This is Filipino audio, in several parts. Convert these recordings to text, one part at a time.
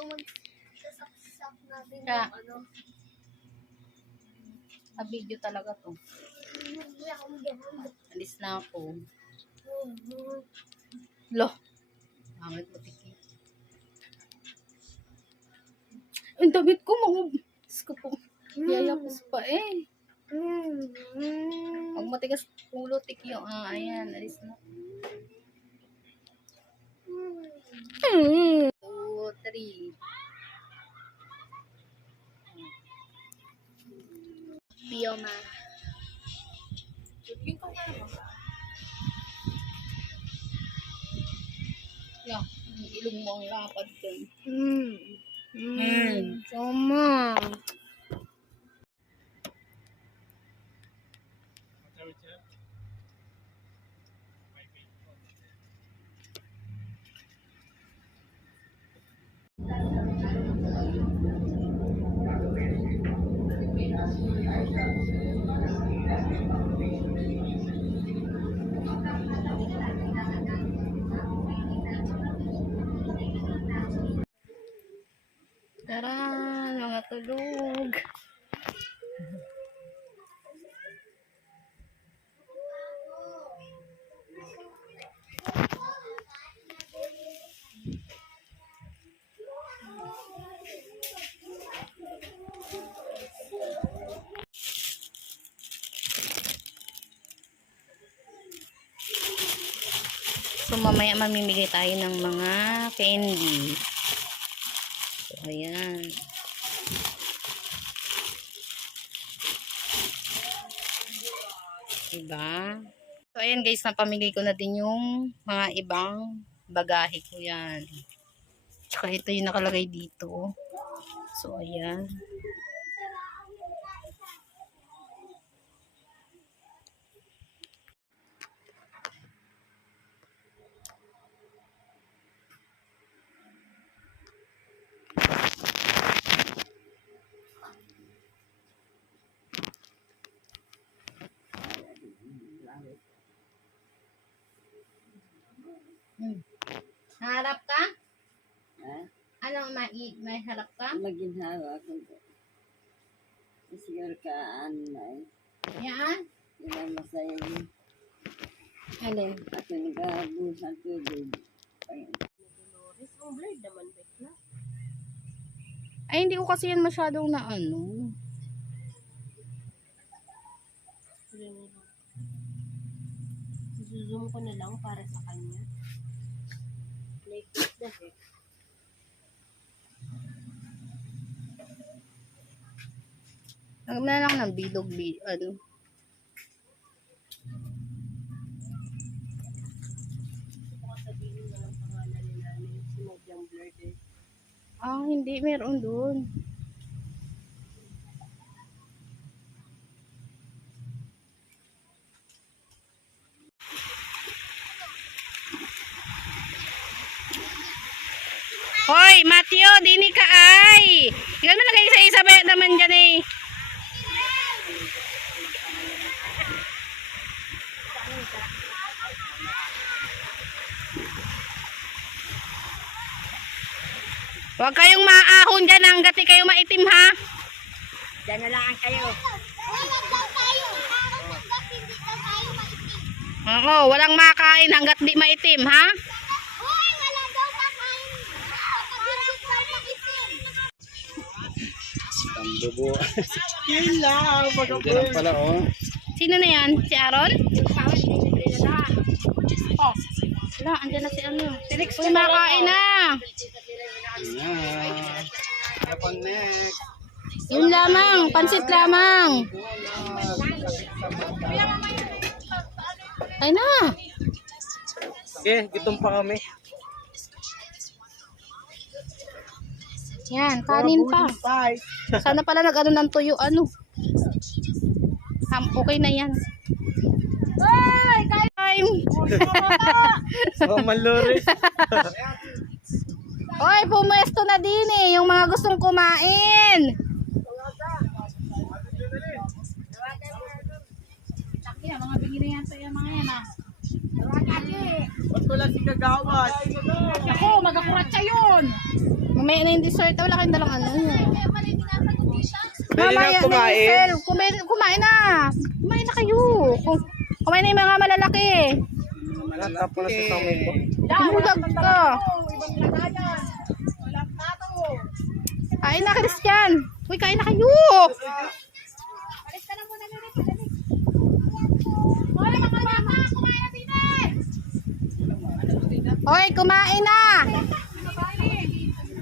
daw magsasaksak natin Kaya, yung ano. Sa video talaga to. Alis na ako. Mm-hmm. Lo. Pangit mo tiki. Ang damit ko mga... Sko po. Mm. Yaya pa eh. Mm-hmm. Pag matigas ulo tiki yung... Ah, ayan. Alis na. Mm. mm. 3. Bioma. Yung kung ano Yeah, ilong mo ang lapad dun. Mm. mm. Mm. Tama. Mm. So, mamaya mamimigay tayo ng mga candy. So, ayan. Diba? So, ayan guys, napamigay ko na din yung mga ibang bagahe ko yan. Tsaka ito yung nakalagay dito. So, ayan. Hmm. Harap ka? Ha? Anong mai may harap ka? Maginhawa ko. Siguro ka anay. Yan. Ilang masaya yun. Alin? Ako nag-aabusan tubig. Ay, Ay, hindi ko kasi yan masyadong na ano. Zoom ko na lang para sa kanya. Like the heck. Nagam na lang ng bilog, bi ano. Blurred eh. Ah, hindi. Meron doon. Hoy, Matthew, dini ka ay. Ikaw mo lagay sa isa ba naman dyan eh. Huwag kayong maahon dyan hanggat di kayo maitim ha. Diyan na lang kayo. Oo, walang makain hanggat di maitim ha. Tambubo. Kailang, Ganun pala, oh. Sino na yan? Si Aaron? Oh. Wala, andyan na si ano. Uy, makain na. Ayan. Kapag next. Yun lamang, pansit lamang. Ay na. Okay, gutom pa kami. Yan, kanin pa. Sana pala nag-ano ng tuyo, ano. Um, okay na yan. Ay, time. So, malores. Hoy, pumuesto na din eh, yung mga gustong kumain. Taki, mga bingi na yan sa'yo mga yan ah. Ba't wala si Kagawas? Ako, magakuratsa yun. Mamaya na yung dessert. Wala kayong dalang ano. Pwede Mamaya na kumain. Kumain, kumain na. Kumain na kayo. Kum- Kumain na yung mga malalaki. Natap ko na sa samay ko. Kumulag ka. Kain na, Christian. Uy, kain na kayo. Hoy, kumain na.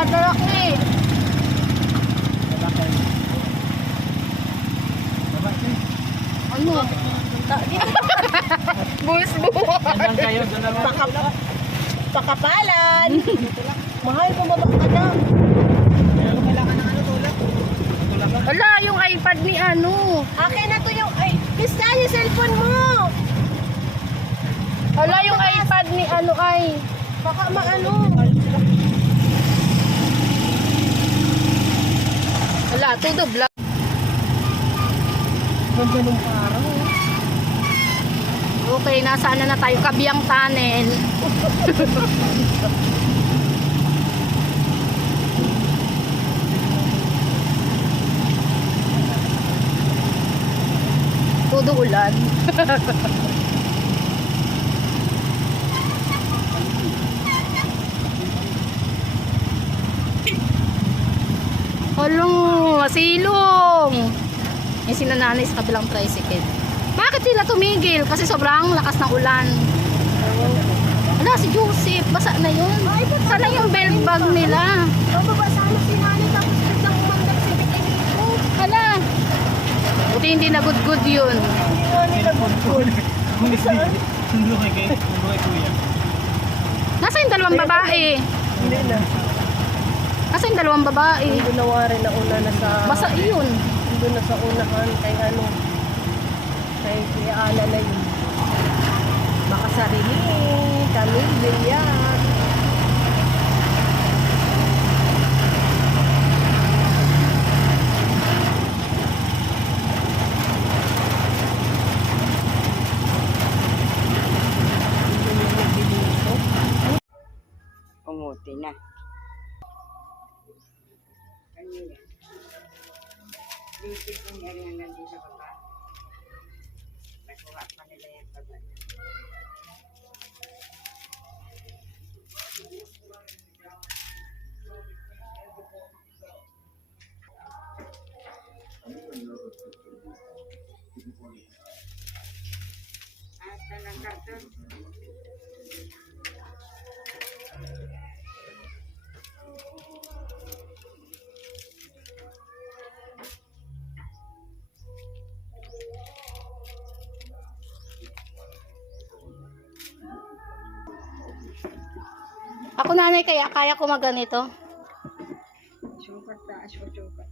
madarak eh. Ano? Buwis buwan. Naman. Pakapalan. Mahal, bumaba ka na. Wala, yung iPad ni ano. Akin na to yung, ay, Krista, yung cellphone mo. Wala, yung iPad ni ano ay. Baka maano. Wala, todo vlog. Ganda nung araw. Okay, nasaan na na tayo? Kabiyang tunnel. Todo ulan. Halong, masilong. Yung sinananay sa kabilang tricycle. Bakit sila tumigil? Kasi sobrang lakas ng ulan. Wala, si Joseph. Basa na yun. Sana yung belt bag nila. Bababa sana si Nani tapos biglang umandar si Bikini ko. Hala. Buti hindi na good-good yun. Sundo kay kay. Sundo kay kuya. Nasa yung dalawang babae? Hindi na. Nasa yung dalawang babae? Ginawa rin na una na sa... Basa yun. Doon na sa unahan kay ano. Kay Kuya Ana na yun. Makasarili. Camille Villar. Umuti na. Dito po niya rin nandito sa baba. Nakuha pa nila yung baba. Ng karton? Ako nanay kaya kaya ko maganito. Sukat taas o sukat.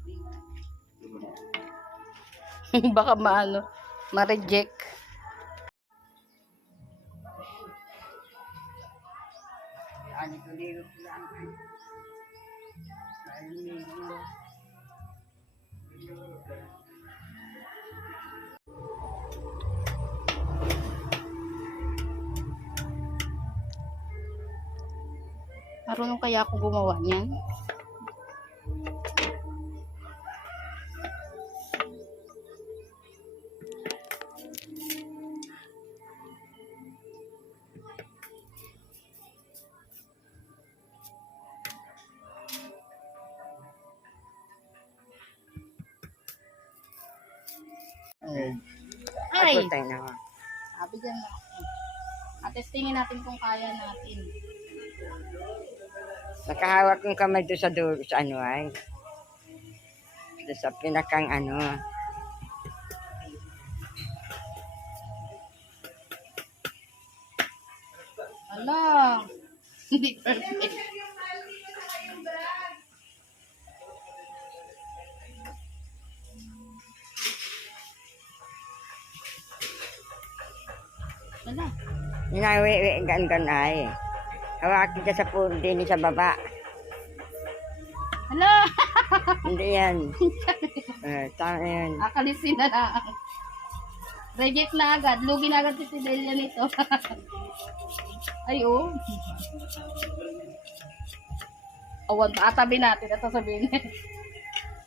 Baka maano, ma-reject. Ano ko dito lang. Dahil medyo Marunong kaya ako gumawa niyan? Ay, Ako tayo na. sabi dyan na. At testingin natin kung kaya natin. Nakahawak yung kamay doon sa dulo, sa ano ay. Doon sa pinakang ano. Ala. Hindi perfect. Ala. Inawi, gan gan ay. Hawakin ka sa puno din sa baba. Ala. Hindi yan. Eh, tama yan. Akalisin na lang. Reject na agad. Lugi na agad si Fidelia nito. Ay, oh. Awan, atabi natin. Ito sabihin.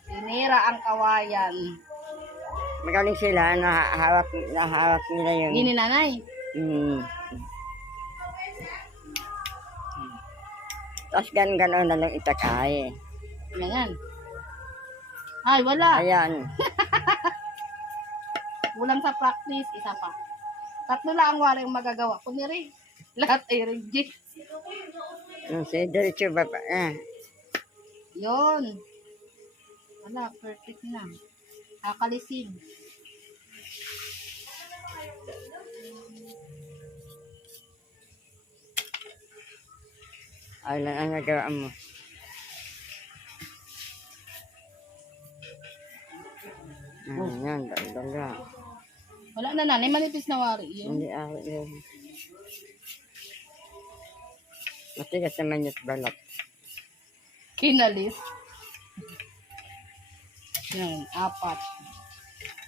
Sinira ang kawayan. Magaling sila, nahawak, nahawak nila yung... Hindi ni nanay. Mm. Tapos gan gano'n na lang itakay. Ganyan. Ay, wala. Ayan. Kulang sa practice, isa pa. Tatlo lang ang wala yung magagawa. Kunyari, lahat ay reject. Yung si Diretso baba. Eh. Yun. Wala, perfect na. Akalisin. Ay lang ang nagawa mo. Ayan, yan, dalaga. Wala na nanay, manipis na wari yun. Hindi ako yun. Matigas naman yung balat. Kinalis. Yan, apat.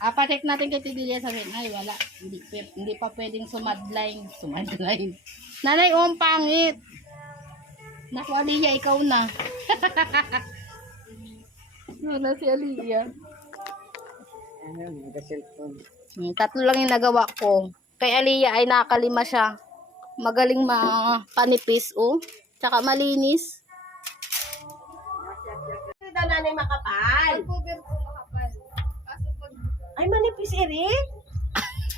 Apat check natin kay Tidilia sabihin, ay wala, hindi, hindi pa pwedeng sumadline. Sumadline. Nanay, oh, ang pangit. Naku, Aliyah, ikaw na. Wala si Aliyah. Ano, nag-cellphone. Hmm, tatlo lang yung nagawa ko. Kay Aliyah ay nakalima siya. Magaling ma panipis, oh. Tsaka malinis. Daw nanay makapal. Ay, manipis Eric.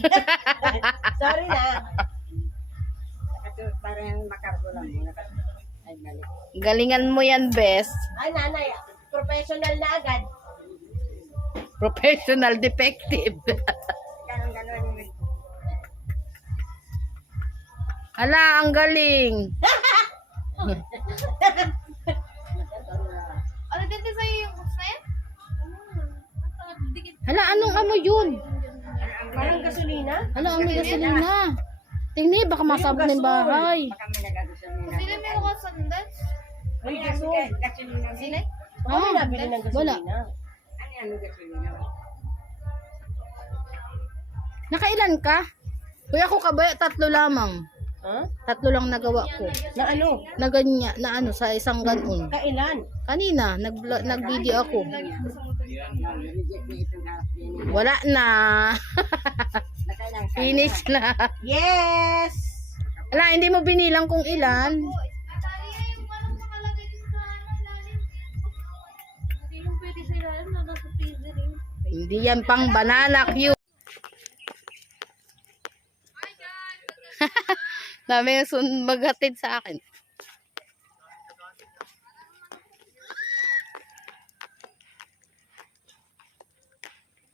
Sorry na. Parang makargo lang. Ay, mali. Galingan mo yan, best. Ay, nanay, professional na agad. Professional defective. Ganun, ganun. Hala, ang galing. Ano dito sa'yo yung friend? Hala, anong ano yun? Parang gasolina? Ang may gasolina. Tingnan, baka masabot ng bahay. Baka may. Ay, gaso. Gasolina. Sila? Ah, Baka may nabili ng wala. gasolina. Ano yan, gasolina? Nakailan ka? Kuya ko kabaya, tatlo lamang. Ha? Tatlo lang nagawa ko. Na ano? Na ganya, na ano, sa isang ganon. Kailan? Kanina, nag nag-video ako. Wala na. Finish na. Yes! Wala, hindi mo binilang kung ilan. Hindi yan pang banana cue. Dami yung sun maghatid sa akin.